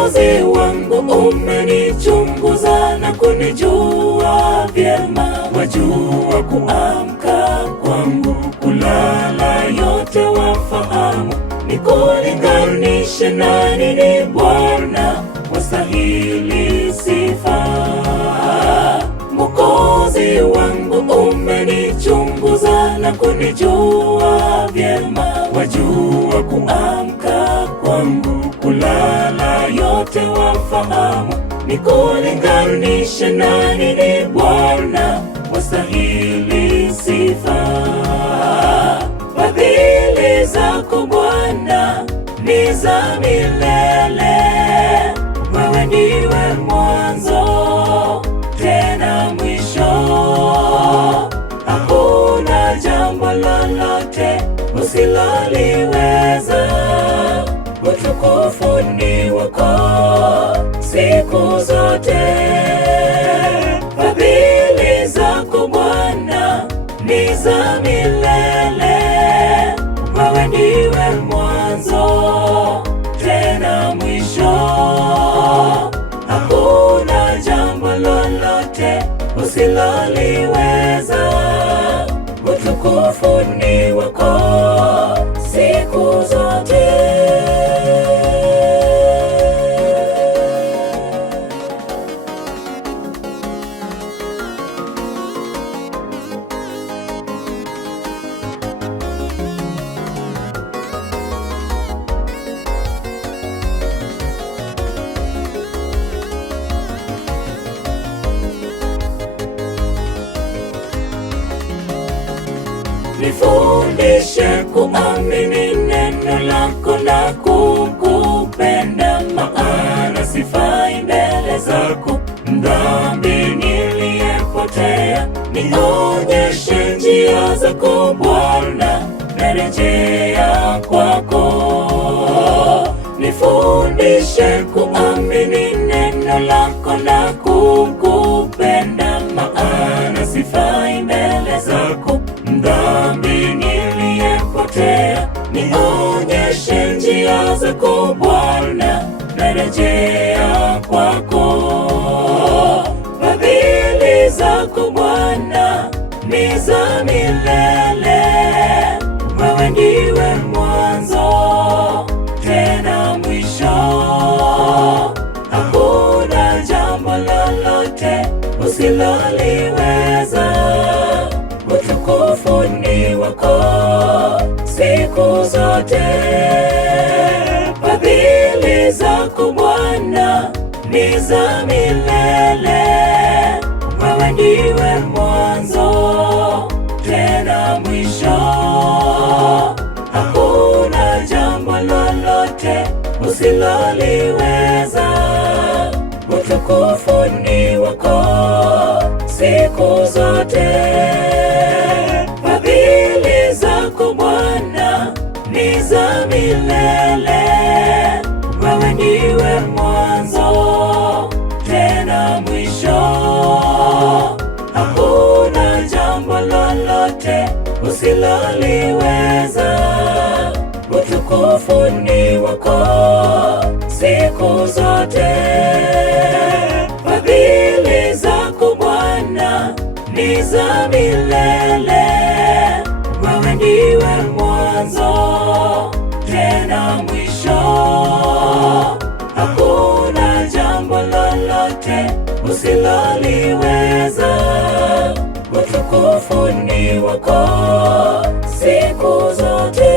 Mwokozi wangu, umenichunguza na kunijua vyema. Wajua kuamka kwangu, kulala yote wafahamu. Nikulinganishe na nini Bwana? Wastahili sifa. Mwokozi wangu, umenichunguza na kunijua vyema. Wajua kuamka kwangu, kulala yote wafahamu. Nikulinganishe na nini Bwana? Wastahili sifa. Fadhili zako Bwana ni za milele. Wewe ndiwe mwanzo tena mwisho. Hakuna jambo lolote usiloliweza. Utukufu ni wako siku zote. Fadhili zako Bwana ni za milele. Wewe ndiwe mwanzo tena mwisho. Hakuna jambo lolote usiloliweza. Utukufu ni wako siku zote. Nifundishe kuamini neno lako na kukupenda, maana sifai mbele zako, mdhambi niliyepotea. Nionyeshe njia zako Bwana, narejea kwako. Nifundishe kuamini neno lako na kukupenda, maana sifai mbele zako, mdhambi niliyepotea. Nionyeshe njia zako Bwana, narejea kwako. Fadhili zako Bwana ni za milele. Wewe ndiwe mwanzo tena mwisho. Hakuna jambo lolote usiloliweza. Utukufu ni wako siku zote. Fadhili zako Bwana ni za milele. Wewe ndiwe mwanzo tena mwisho. Hakuna jambo lolote usiloliweza. Utukufu ni wako siku zote. Fadhili zako Bwana ni za milele. Wewe ndiwe mwanzo tena mwisho. Hakuna jambo lolote usiloliweza. Utukufu ni wako siku zote. Fadhili zako Bwana ni za milele. Wewe ndiwe mwanzo tena mwisho. Hakuna jambo lolote usiloliweza. Utukufu ni wako siku zote.